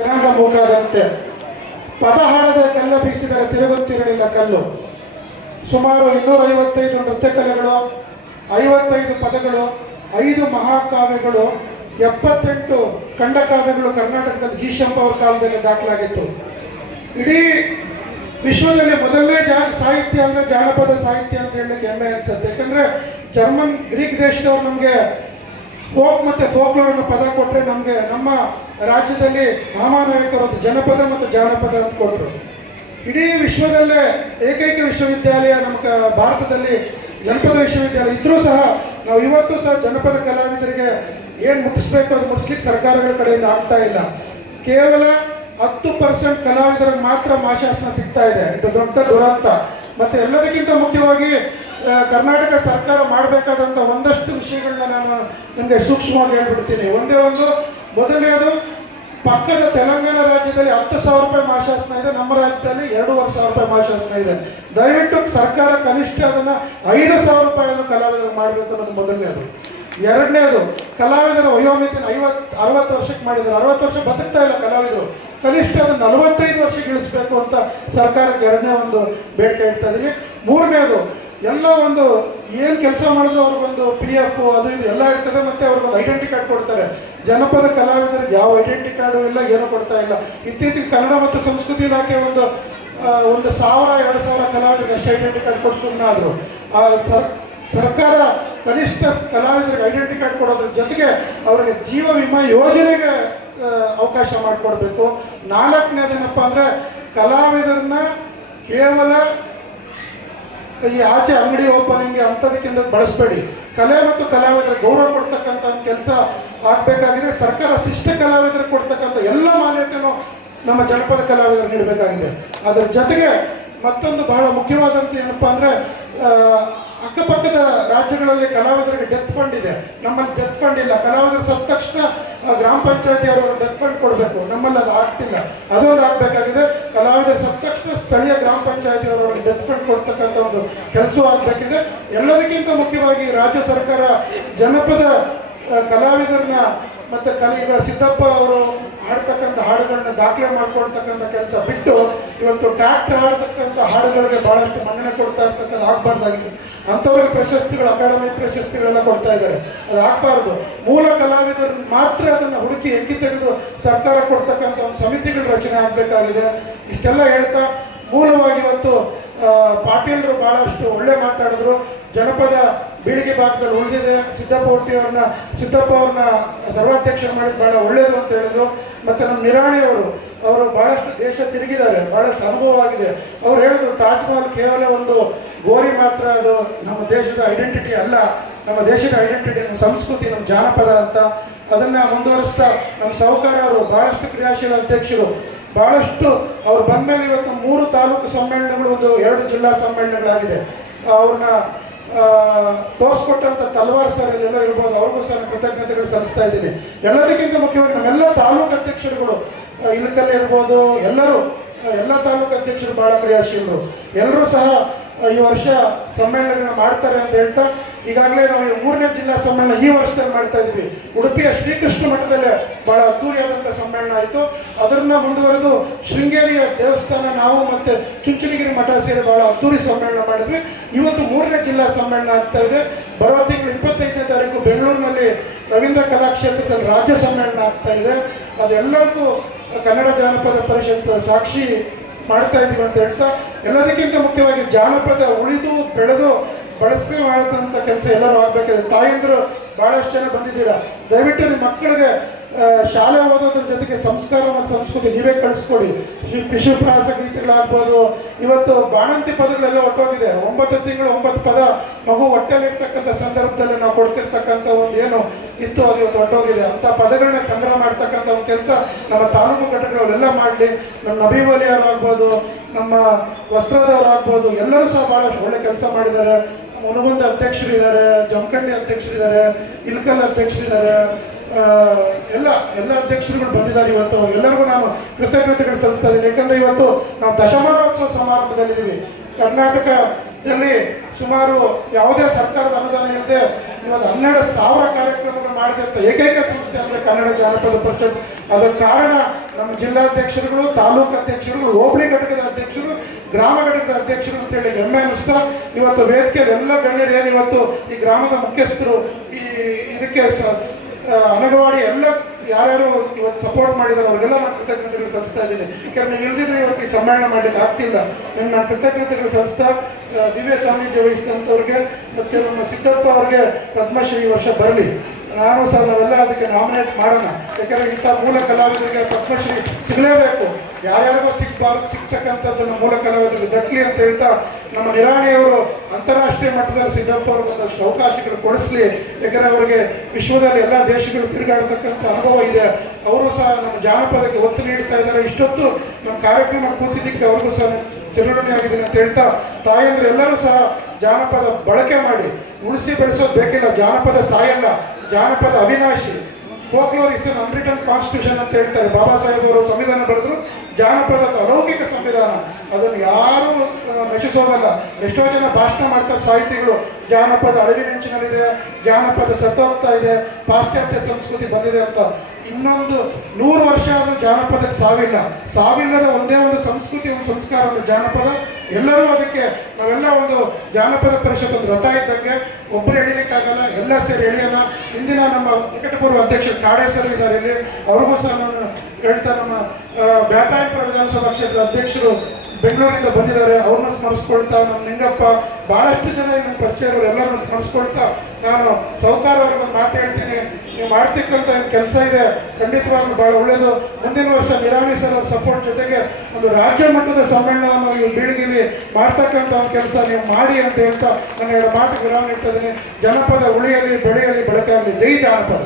ಜನಾಂಗ ಮೂಕಾದಂತೆ ಪದ ಹಾಡದೆ ಕಲ್ಲ ಬೀಸಿದರೆ ತಿರುಗುತ್ತಿರಲಿಲ್ಲ ಕಲ್ಲು. ಸುಮಾರು ಇನ್ನೂರೈವತ್ತೈದು ನೃತ್ಯ ಕಲೆಗಳು ಐವತ್ತೈದು ಪದಗಳು, ಐದು ಮಹಾಕಾವ್ಯಗಳು, ಎಪ್ಪತ್ತೆಂಟು ಖಂಡಕಾವ್ಯಗಳು ಕರ್ನಾಟಕದಲ್ಲಿ ಜಿ ಶಂಪ ಅವರ ಕಾಲದಲ್ಲಿ ದಾಖಲಾಗಿತ್ತು. ಇಡೀ ವಿಶ್ವದಲ್ಲಿ ಮೊದಲನೇ ಜಾ, ಸಾಹಿತ್ಯ ಅಂದರೆ ಜಾನಪದ ಸಾಹಿತ್ಯ ಅಂತ ಹೇಳಲಿಕ್ಕೆ ಹೆಮ್ಮೆ ಅನ್ಸುತ್ತೆ. ಯಾಕಂದರೆ ಜರ್ಮನ್, ಗ್ರೀಕ್ ದೇಶದವರು ನಮಗೆ ಫೋಕ್ ಮತ್ತು ಫೋಕ್ಲೋರ್ ಅನ್ನೋ ಪದ ಕೊಟ್ಟರೆ ನಮಗೆ ನಮ್ಮ ರಾಜ್ಯದಲ್ಲಿ ನಾಮಾನಾಯಕರು ಒಂದು ಜನಪದ ಮತ್ತು ಜಾನಪದ ಅಂತ ಕೊಟ್ಟರು ಇಡೀ ವಿಶ್ವದಲ್ಲೇ ಏಕೈಕ ವಿಶ್ವವಿದ್ಯಾಲಯ ನಮ್ಮ ಭಾರತದಲ್ಲಿ ಜನಪದ ವಿಶ್ವವಿದ್ಯಾಲಯ ಇದ್ದರೂ ಸಹ ನಾವು ಇವತ್ತು ಸಹ ಜನಪದ ಕಲಾವಿದರಿಗೆ ಏನು ಮುಟ್ಟಿಸ್ಬೇಕು ಅದು ಮುಟ್ಟಿಸ್ಲಿಕ್ಕೆ ಸರ್ಕಾರಗಳ ಕಡೆಯಿಂದ ಆಗ್ತಾ ಇಲ್ಲ. ಕೇವಲ ಹತ್ತು ಪರ್ಸೆಂಟ್ ಕಲಾವಿದರಿಗೆ ಮಾತ್ರ ಮಾಶಾಸನ ಸಿಗ್ತಾ ಇದೆ. ಇದು ದೊಡ್ಡ ದುರಂತ. ಮತ್ತು ಎಲ್ಲದಕ್ಕಿಂತ ಮುಖ್ಯವಾಗಿ ಕರ್ನಾಟಕ ಸರ್ಕಾರ ಮಾಡಬೇಕಾದಂಥ ಒಂದಷ್ಟು ವಿಷಯಗಳನ್ನ ನಾನು ನಿಮಗೆ ಸೂಕ್ಷ್ಮವಾಗಿ ಹೇಳ್ಬಿಡ್ತೀನಿ. ಒಂದೇ ಒಂದು, ಮೊದಲನೇದು, ಪಕ್ಕದ ತೆಲಂಗಾಣ ರಾಜ್ಯದಲ್ಲಿ ಹತ್ತು ಸಾವಿರ ರೂಪಾಯಿ ಮಾಶಾಸನ ಇದೆ, ನಮ್ಮ ರಾಜ್ಯದಲ್ಲಿ ಎರಡೂವರೆ ಸಾವಿರ ರೂಪಾಯಿ ಮಾಶಾಸನ ಇದೆ. ದಯವಿಟ್ಟು ಸರ್ಕಾರ ಕನಿಷ್ಠ ಅದನ್ನ ಐದು ಸಾವಿರ ರೂಪಾಯಿಯನ್ನು ಕಲಾವಿದರು ಮಾಡಬೇಕು ಅನ್ನೋದು ಮೊದಲನೇದು. ಎರಡನೇದು, ಕಲಾವಿದರ ವಯೋಮಿತಿನ ಐವತ್ತು ಅರವತ್ತು ವರ್ಷಕ್ಕೆ ಮಾಡಿದ್ದಾರೆ. ಅರವತ್ತು ವರ್ಷ ಬದುಕ್ತಾ ಇಲ್ಲ ಕಲಾವಿದರು. ಕನಿಷ್ಠ ಅದು ನಲವತ್ತೈದು ವರ್ಷಕ್ಕೆ ಇಳಿಸ್ಬೇಕು ಅಂತ ಸರ್ಕಾರಕ್ಕೆ ಎರಡನೇ ಒಂದು ಬೇಡಿಕೆ ಇಡ್ತಾ ಇದ್ದೀನಿ ಮೂರನೇದು ಎಲ್ಲ ಒಂದು ಏನು ಕೆಲಸ ಮಾಡಿದ್ರು ಅವ್ರಿಗೊಂದು ಪಿ ಎಫ್ ಅದು ಇದು ಎಲ್ಲ ಇರ್ತದೆ, ಮತ್ತೆ ಅವ್ರಿಗೊಂದು ಐಡೆಂಟಿ ಕಾರ್ಡ್ ಕೊಡ್ತಾರೆ. ಜನಪದ ಕಲಾವಿದರಿಗೆ ಯಾವ ಐಡೆಂಟಿ ಕಾರ್ಡು ಇಲ್ಲ, ಏನೂ ಕೊಡ್ತಾ ಇಲ್ಲ. ಇತ್ತೀಚೆಗೆ ಕನ್ನಡ ಮತ್ತು ಸಂಸ್ಕೃತಿ ಇಲಾಖೆ ಒಂದು ಒಂದು ಸಾವಿರ, ಎರಡು ಸಾವಿರ ಕಲಾವಿದರಿಗೆ ಅಷ್ಟು ಐಡೆಂಟಿ ಕಾರ್ಡ್ ಕೊಟ್ಟು ಸುಮ್ಮನೆ ಆದರು. ಆ, ಸರ್, ಸರ್ಕಾರ ಕನಿಷ್ಠ ಕಲಾವಿದರಿಗೆ ಐಡೆಂಟಿ ಕಾರ್ಡ್ ಕೊಡೋದ್ರ ಜೊತೆಗೆ ಅವರಿಗೆ ಜೀವ ವಿಮಾ ಯೋಜನೆಗೆ ಅವಕಾಶ ಮಾಡಿಕೊಡ್ಬೇಕು. ನಾಲ್ಕನೇದೇನಪ್ಪ ಅಂದರೆ ಕಲಾವಿದರನ್ನ ಕೇವಲ ಈ ಆಚೆ ಅಂಗಡಿ ಓಪನಿಂಗ್ ಅಂಥದಕ್ಕಿಂತ ಬಳಸಬೇಡಿ. ಕಲೆ ಮತ್ತು ಕಲಾವಿದರ ಗೌರವ ಕೊಡ್ತಕ್ಕಂಥ ಕೆಲಸ ಆಗಬೇಕಾಗಿದೆ. ಸರ್ಕಾರ ಶಿಷ್ಟ ಕಲಾವಿದರಿಗೆ ಕೊಡ್ತಕ್ಕಂಥ ಎಲ್ಲ ಮಾನ್ಯತೆಯೂ ನಮ್ಮ ಜನಪದ ಕಲಾವಿದರು ನೀಡಬೇಕಾಗಿದೆ. ಅದರ ಜೊತೆಗೆ ಮತ್ತೊಂದು ಬಹಳ ಮುಖ್ಯವಾದಂಥ ಏನಪ್ಪ ಅಂದರೆ ಅಕ್ಕಪಕ್ಕದ ರಾಜ್ಯಗಳಲ್ಲಿ ಕಲಾವಿದರಿಗೆ ಡೆತ್ ಫಂಡ್ ಇದೆ. ನಮ್ಮಲ್ಲಿ ಡೆತ್ ಫಂಡ್ ಇಲ್ಲ. ಕಲಾವಿದರು ಸತ್ತ ತಕ್ಷಣ ಗ್ರಾಮ ಪಂಚಾಯತಿ ಅವರು ಡೆತ್ ಫಂಡ್ ಕೊಡಬೇಕು. ನಮ್ಮಲ್ಲಿ ಅದು ಆಗ್ತಿಲ್ಲ. ಅದೊಂದು ಆಗಬೇಕಾಗಿದೆ. ಕಲಾವಿದರು ಸತ್ತ ತಕ್ಷಣ ಸ್ಥಳೀಯ ಗ್ರಾಮ ಪಂಚಾಯತಿ ಅವರು ಡೆತ್ ಫಂಡ್ ಕೊಡ್ತಕ್ಕಂಥ ಒಂದು ಕೆಲಸ ಆಗಬೇಕಿದೆ. ಎಲ್ಲದಕ್ಕಿಂತ ಮುಖ್ಯವಾಗಿ ರಾಜ್ಯ ಸರ್ಕಾರ ಜನಪದ ಕಲಾವಿದರನ್ನ ಮತ್ತು ಕಲಿ, ಈಗ ಸಿದ್ದಪ್ಪ ಅವರು ಹಾಡ್ತಕ್ಕಂಥ ಹಾಡುಗಳನ್ನ ದಾಖಲೆ ಮಾಡ್ಕೊಳ್ತಕ್ಕಂಥ ಕೆಲಸ ಬಿಟ್ಟು ಇವತ್ತು ಟ್ರ್ಯಾಕ್ಟರ್ ಹಾಡ್ತಕ್ಕಂಥ ಹಾಡುಗಳಿಗೆ ಬಹಳಷ್ಟು ಮನ್ನಣೆ ಕೊಡ್ತಾ ಇರ್ತಕ್ಕಂಥ ಆಗ್ಬಾರ್ದಾಗಿದೆ ಅಂಥವ್ರಿಗೆ ಪ್ರಶಸ್ತಿಗಳು, ಅಕಾಡೆಮಿ ಪ್ರಶಸ್ತಿಗಳೆಲ್ಲ ಕೊಡ್ತಾ ಇದ್ದಾರೆ. ಅದು ಆಗ್ಬಾರ್ದು. ಮೂಲ ಕಲಾವಿದರು ಮಾತ್ರ ಅದನ್ನು ಹುಡುಕಿ ಹೆಂಗಿ ತೆಗೆದು ಸರ್ಕಾರ ಕೊಡ್ತಕ್ಕಂಥ ಒಂದು ಸಮಿತಿಗಳ ರಚನೆ ಆಗಬೇಕಾಗಿದೆ. ಇಷ್ಟೆಲ್ಲ ಹೇಳ್ತಾ, ಮೂಲವಾಗಿ ಇವತ್ತು ಬಹಳಷ್ಟು ಒಳ್ಳೆ ಮಾತಾಡಿದ್ರು. ಜನಪದ ಬೀಳಿಗೆ ಭಾಗದಲ್ಲಿ ಉಳಿದಿದೆ. ಸಿದ್ದಪ್ಪ ಅವ್ರನ್ನ ಸಿದ್ದಪ್ಪ ಅವ್ರನ್ನ ಸರ್ವಾಧ್ಯಕ್ಷ ಮಾಡಿದ ಬಹಳ ಒಳ್ಳೇದು ಅಂತ ಹೇಳಿದ್ರು. ಮತ್ತೆ ನಮ್ಮ ನಿರಾಣಿ ಅವರು ಅವರು ಬಹಳಷ್ಟು ದೇಶ ತಿರುಗಿದ್ದಾರೆ, ಬಹಳಷ್ಟು ಅನುಭವ ಆಗಿದೆ. ಅವ್ರು ಹೇಳಿದ್ರು ತಾಜ್ ಮಹಲ್ ಕೇವಲ ಒಂದು ಗೋರಿ ಮಾತ್ರ, ಅದು ನಮ್ಮ ದೇಶದ ಐಡೆಂಟಿಟಿ ಅಲ್ಲ. ನಮ್ಮ ದೇಶದ ಐಡೆಂಟಿಟಿ ನಮ್ಮ ಸಂಸ್ಕೃತಿ, ನಮ್ಮ ಜಾನಪದ ಅಂತ. ಅದನ್ನ ಮುಂದುವರಿಸ್ತಾ, ನಮ್ಮ ಸಹಕಾರ ಅವರು ಬಹಳಷ್ಟು ಕ್ರಿಯಾಶೀಲ ಅಧ್ಯಕ್ಷರು. ಬಹಳಷ್ಟು ಅವ್ರು ಬಂದ್ಮೇಲೆ ಇವತ್ತು ಮೂರು ತಾಲೂಕು ಸಮ್ಮೇಳನಗಳು, ಒಂದು ಎರಡು ಜಿಲ್ಲಾ ಸಮ್ಮೇಳನಗಳಾಗಿದೆ. ಅವ್ರನ್ನ ತೋರಿಸ್ಕೊಟ್ಟಂಥ ತಲ್ವಾರ್ ಸರ್ ಇಲ್ಲೆಲ್ಲ ಇರ್ಬೋದು. ಅವ್ರಿಗೂ ಸರ್ ಕೃತಜ್ಞತೆಗಳು ಸಲ್ಲಿಸ್ತಾ ಇದ್ದೀನಿ. ಎಲ್ಲದಕ್ಕಿಂತ ಮುಖ್ಯವಾಗಿ ನಮ್ಮೆಲ್ಲ ತಾಲೂಕು ಅಧ್ಯಕ್ಷರುಗಳು ಇಳಕಲ್ ಇರ್ಬೋದು, ಎಲ್ಲರೂ ಎಲ್ಲ ತಾಲೂಕು ಅಧ್ಯಕ್ಷರು ಬಹಳ ಕ್ರಿಯಾಶೀಲರು. ಎಲ್ಲರೂ ಸಹ ಈ ವರ್ಷ ಸಮ್ಮೇಳನ ಮಾಡ್ತಾರೆ ಅಂತ ಹೇಳ್ತಾ ಈಗಾಗಲೇ ನಾವು ಮೂರನೇ ಜಿಲ್ಲಾ ಸಮ್ಮೇಳನ ಈ ವರ್ಷದಲ್ಲಿ ಮಾಡ್ತಾ ಇದ್ವಿ. ಉಡುಪಿಯ ಶ್ರೀಕೃಷ್ಣ ಮಠದಲ್ಲೇ ಬಹಳ ಅದ್ದೂರಿಯಾದಂಥ ಸಮ್ಮೇಳನ ಆಯಿತು. ಅದನ್ನ ಮುಂದುವರೆದು ಶೃಂಗೇರಿಯ ದೇವಸ್ಥಾನ, ನಾವು ಮತ್ತೆ ಚುಂಚನಗಿರಿ ಮಠ ಸೇರಿ ಬಹಳ ಅದ್ದೂರಿ ಸಮ್ಮೇಳನ ಮಾಡಿದ್ವಿ. ಇವತ್ತು ಮೂರನೇ ಜಿಲ್ಲಾ ಸಮ್ಮೇಳನ ಆಗ್ತಾ ಇದೆ. ಬರುವ ತಿಂಗಳು ಇಪ್ಪತ್ತೈದನೇ ತಾರೀಕು ಬೆಂಗಳೂರಿನಲ್ಲಿ ರವೀಂದ್ರ ಕಲಾಕ್ಷೇತ್ರದಲ್ಲಿ ರಾಜ್ಯ ಸಮ್ಮೇಳನ ಆಗ್ತಾ ಇದೆ. ಅದೆಲ್ಲದಕ್ಕೂ ಕನ್ನಡ ಜಾನಪದ ಪರಿಷತ್ ಸಾಕ್ಷಿ ಮಾಡ್ತಾ ಇದೀವಿ ಅಂತ ಹೇಳ್ತಾ, ಎಲ್ಲದಕ್ಕಿಂತ ಮುಖ್ಯವಾಗಿ ಜಾನಪದ ಉಳಿದು ಬೆಳೆದು ಬಳಸಿ ಮಾಡತಕ್ಕಂಥ ಕೆಲಸ ಎಲ್ಲರೂ ಆಗ್ಬೇಕಾಗಿದೆ ತಾಯಂದರು ಬಹಳಷ್ಟು ಜನ ಬಂದಿದ್ದೀರಾ? ದಯವಿಟ್ಟು ನಿಮ್ಮ ಮಕ್ಕಳಿಗೆ ಶಾಲೆ ಓದೋದ್ರ ಜೊತೆಗೆ ಸಂಸ್ಕಾರ ಮತ್ತು ಸಂಸ್ಕೃತಿ ನೀವೇ ಕಳಿಸ್ಕೊಡಿ. ಶಿಶುಪ್ರಾಸ ಗೀತೆಗಳಾಗ್ಬೋದು, ಇವತ್ತು ಬಾಣಂತಿ ಪದಗಳೆಲ್ಲ ಒಟ್ಟೋಗಿದೆ. ಒಂಬತ್ತು ತಿಂಗಳು ಒಂಬತ್ತು ಪದ, ಮಗು ಹೊಟ್ಟೆಲಿರ್ತಕ್ಕಂಥ ಸಂದರ್ಭದಲ್ಲಿ ನಾವು ಕೊಡ್ತಿರ್ತಕ್ಕಂಥ ಒಂದು ಏನು ಇತ್ತು, ಅದು ಇವತ್ತು ಹೊಟ್ಟೋಗಿದೆ ಅಂತ ಪದಗಳನ್ನ ಸಂಗ್ರಹ ಮಾಡ್ತಕ್ಕಂಥ ಒಂದು ಕೆಲಸ ನಮ್ಮ ತಾಲೂಕು ಘಟಕಗಳೆಲ್ಲ ಮಾಡಲಿ. ನಮ್ಮ ನಬೀವಲಿಯವರು ಆಗ್ಬೋದು ನಮ್ಮ ವಸ್ತ್ರದವರಾಗ್ಬೋದು, ಎಲ್ಲರೂ ಸಹ ಭಾಳಷ್ಟು ಒಳ್ಳೆ ಕೆಲಸ ಮಾಡಿದ್ದಾರೆ. ಮುನಗುಂದ ಅಧ್ಯಕ್ಷರು ಇದ್ದಾರೆ ಜಮಖಂಡಿ ಅಧ್ಯಕ್ಷರು ಇದ್ದಾರೆ ಇಲ್ಕಲ್ ಅಧ್ಯಕ್ಷರು ಇದ್ದಾರೆ ಎಲ್ಲ ಎಲ್ಲ ಅಧ್ಯಕ್ಷರುಗಳು ಬಂದಿದ್ದಾರೆ ಇವತ್ತು. ಎಲ್ಲರಿಗೂ ನಾನು ಕೃತಜ್ಞತೆಗಳು ಸಲ್ಲಿಸ್ತಾ ಇದ್ದೀನಿ ಯಾಕಂದ್ರೆ ಇವತ್ತು ನಾವು ದಶಮಾನೋತ್ಸವ ಸಮಾರಂಭದಲ್ಲಿದ್ದೀವಿ. ಕರ್ನಾಟಕದಲ್ಲಿ ಸುಮಾರು ಯಾವುದೇ ಸರ್ಕಾರದ ಅನುದಾನ ಇಲ್ಲದೆ ಇವತ್ತು ಹನ್ನೆರಡು ಸಾವಿರ ಕಾರ್ಯಕ್ರಮಗಳು ಮಾಡಿದಂಥ ಏಕೈಕ ಸಂಸ್ಥೆ ಅಂದರೆ ಕನ್ನಡ ಜಾನಪದ ಪರಿಷತ್. ಅದಕ್ಕೆ ಕಾರಣ ನಮ್ಮ ಜಿಲ್ಲಾಧ್ಯಕ್ಷರುಗಳು, ತಾಲೂಕು ಅಧ್ಯಕ್ಷರುಗಳು, ಹೋಬಳಿ ಘಟಕದ ಅಧ್ಯಕ್ಷರು, ಗ್ರಾಮ ಘಟಕದ ಅಧ್ಯಕ್ಷರು ಅಂತೇಳಿ ಹೆಮ್ಮೆ ಅನ್ನಿಸ್ತಾ, ಇವತ್ತು ವೇದಿಕೆಯಲ್ಲಿ ಎಲ್ಲ ಗಣ್ಯರು ಏನು ಇವತ್ತು ಈ ಗ್ರಾಮದ ಮುಖ್ಯಸ್ಥರು ಈ ಇದಕ್ಕೆ ಅನಗವಾಡಿ ಎಲ್ಲ ಯಾರ್ಯಾರು ಇವತ್ತು ಸಪೋರ್ಟ್ ಮಾಡಿದ್ದಾರೆ, ಅವರಿಗೆಲ್ಲ ನಾನು ಕೃತಜ್ಞತೆಗಳು ಸಲ್ಲಿಸ್ತಾ ಇದ್ದೀನಿ. ಯಾಕಂದ್ರೆ ನೀವು ಇಲ್ದಿದ್ರೆ ಇವತ್ತು ಈ ಸಮ್ಮೇಳನ ಮಾಡಲಿಕ್ಕೆ ಆಗ್ತಿಲ್ಲ. ನಾನು ಕೃತಜ್ಞತೆಗಳು ಸಲ್ಲಿಸ್ತಾ ದಿವ್ಯ ಸ್ವಾಮೀಜಿ ವಹಿಸಿದಂಥವ್ರಿಗೆ ಮತ್ತು ನಮ್ಮ ಸಿದ್ದಪ್ಪ ಅವ್ರಿಗೆ ಪದ್ಮಶ್ರೀ ವರ್ಷ ಬರಲಿ. ನಾನು ಸಹ ನಾವೆಲ್ಲ ಅದಕ್ಕೆ ನಾಮಿನೇಟ್ ಮಾಡೋಣ. ಯಾಕಂದರೆ ಇಂಥ ಮೂಲ ಕಲಾವಿದರಿಗೆ ಪದ್ಮಶ್ರೀ ಸಿಗಲೇಬೇಕು. ಯಾರ್ಯಾರಿಗೂ ಸಿಗ್ಬಾರ್ದು ಸಿಗ್ತಕ್ಕಂಥದ್ದನ್ನು ಮೂಲ ಕಲಾವಿದರಿಗೆ ದಕ್ಕಲಿ ಅಂತ ಹೇಳ್ತಾ ನಮ್ಮ ನಿರಾಣಿಯವರು ಅಂತಾರಾಷ್ಟ್ರೀಯ ಮಟ್ಟದಲ್ಲಿ ಸಿದ್ದಪ್ಪ ಅವರು ಒಂದಷ್ಟು ಅವಕಾಶಗಳು ಕೊಡಿಸ್ಲಿ. ಯಾಕಂದರೆ ಅವರಿಗೆ ವಿಶ್ವದಲ್ಲಿ ಎಲ್ಲ ದೇಶಗಳು ತಿರುಗಾಡತಕ್ಕಂಥ ಅನುಭವ ಇದೆ. ಅವರು ಸಹ ನಮ್ಮ ಜಾನಪದಕ್ಕೆ ಒತ್ತು ನೀಡ್ತಾ ಇದ್ದಾರೆ. ಇಷ್ಟೊತ್ತು ನಮ್ಮ ಕಾರ್ಯಕ್ರಮ ಕೂತಿದ್ದಕ್ಕೆ ಅವ್ರಿಗೂ ಸಹ ಚಿರಋಣಿ ಆಗಿದೆ ಅಂತ ಹೇಳ್ತಾ ತಾಯಂದ್ರೆ ಎಲ್ಲರೂ ಸಹ ಜಾನಪದ ಬಳಕೆ ಮಾಡಿ ಉಳಿಸಿ ಬೆಳೆಸೋದು ಬೇಕಿಲ್ಲ. ಜಾನಪದ ಸಾಯಲ್ಲ ಜಾನಪದ ಅವಿನಾಶಿ. Folklore is an unwritten constitution ಅಂತ ಹೇಳ್ತಾರೆ. ಬಾಬಾ ಸಾಹೇಬ್ ಅವರು ಸಂವಿಧಾನ ಬರೆದ್ರು ಜಾನಪದ ಅಲೌಕಿಕ ಸಂವಿಧಾನ. ಅದನ್ನು ಯಾರೂ ನಶಿಸೋದಲ್ಲ ಎಷ್ಟೋ ಜನ ಭಾಷಣ ಮಾಡ್ತಾರೆ ಸಾಹಿತಿಗಳು. ಜಾನಪದ ಅಳಿವಿನಂಚಿನಲ್ಲಿದೆ ಜಾನಪದ ಸತ್ತೋಗ್ತಾ ಇದೆ, ಪಾಶ್ಚಾತ್ಯ ಸಂಸ್ಕೃತಿ ಬಂದಿದೆ ಅಂತ. ಇನ್ನೊಂದು ನೂರು ವರ್ಷ ಆದರೂ ಜಾನಪದಕ್ಕೆ ಸಾವಿಲ್ಲ. ಸಾವಿಲ್ಲದ ಒಂದೇ ಒಂದು ಸಂಸ್ಕೃತಿ, ಒಂದು ಸಂಸ್ಕಾರ ಒಂದು ಜಾನಪದ. ಎಲ್ಲರೂ ಅದಕ್ಕೆ ನಾವೆಲ್ಲ ಒಂದು ಜಾನಪದ ಪರಿಷತ್ ಒಂದು ರಥ ಇದ್ದಂಗೆ ಒಬ್ಬರು ಎಳಿಲಿಕ್ಕಾಗಲ್ಲ, ಎಲ್ಲ ಸೇರಿ ಎಳೆಯೋಣ. ಇಂದಿನ ನಮ್ಮ ನಿಕಟಪೂರ್ವ ಅಧ್ಯಕ್ಷ ಕಾಡೆ ಸರ್ ಇದ್ದಾರೆ ಇಲ್ಲಿ. ಅವ್ರಿಗೂ ಸಹ ಹೇಳ್ತಾ ನಮ್ಮ ಬ್ಯಾಟಾಯ್ ವಿಧಾನಸಭಾ ಕ್ಷೇತ್ರ ಅಧ್ಯಕ್ಷರು ಬೆಂಗಳೂರಿಂದ ಬಂದಿದ್ದಾರೆ, ಅವ್ರನ್ನ ಸ್ಮರಿಸ್ಕೊಳ್ತಾ ನಮ್ಮ ನಿಂಗಪ್ಪ, ಬಹಳಷ್ಟು ಜನ ನಮ್ಮ ಪರಿಚಯಗಳು ಎಲ್ಲರನ್ನು ಸ್ಮರಿಸ್ಕೊಳ್ತಾ ನಾನು ಸೌಕಾರ ಒಂದು ಮಾತು ಹೇಳ್ತೀನಿ. ನೀವು ಮಾಡ್ತಿಕ್ಕಂಥ ಕೆಲಸ ಇದೆ, ಖಂಡಿತವಾಗ್ಲೂ ಬಹಳ ಒಳ್ಳೆಯದು ಮುಂದಿನ ವರ್ಷ ನಿರಾಣಿ ಸರ್ ಅವ್ರ ಸಪೋರ್ಟ್ ಜೊತೆಗೆ ಒಂದು ರಾಜ್ಯ ಮಟ್ಟದ ಸಮ್ಮೇಳನವನ್ನು ಈ ಬೀಳಿಗೆಯಲ್ಲಿ ಮಾಡ್ತಕ್ಕಂಥ ಒಂದು ಕೆಲಸ ನೀವು ಮಾಡಿ ಅಂತ ಹೇಳ್ತಾ ನಾನು ಎರಡು ಮಾತು ವಿರಾಮ ಇಡ್ತಾ ಇದ್ದೀನಿ. ಜನಪದ ಉಳಿಯಲಿ ಬೆಳೆಯಲಿ ಬೆಳಕಾಗಲಿ. ಜೈ ಜಾನಪದ.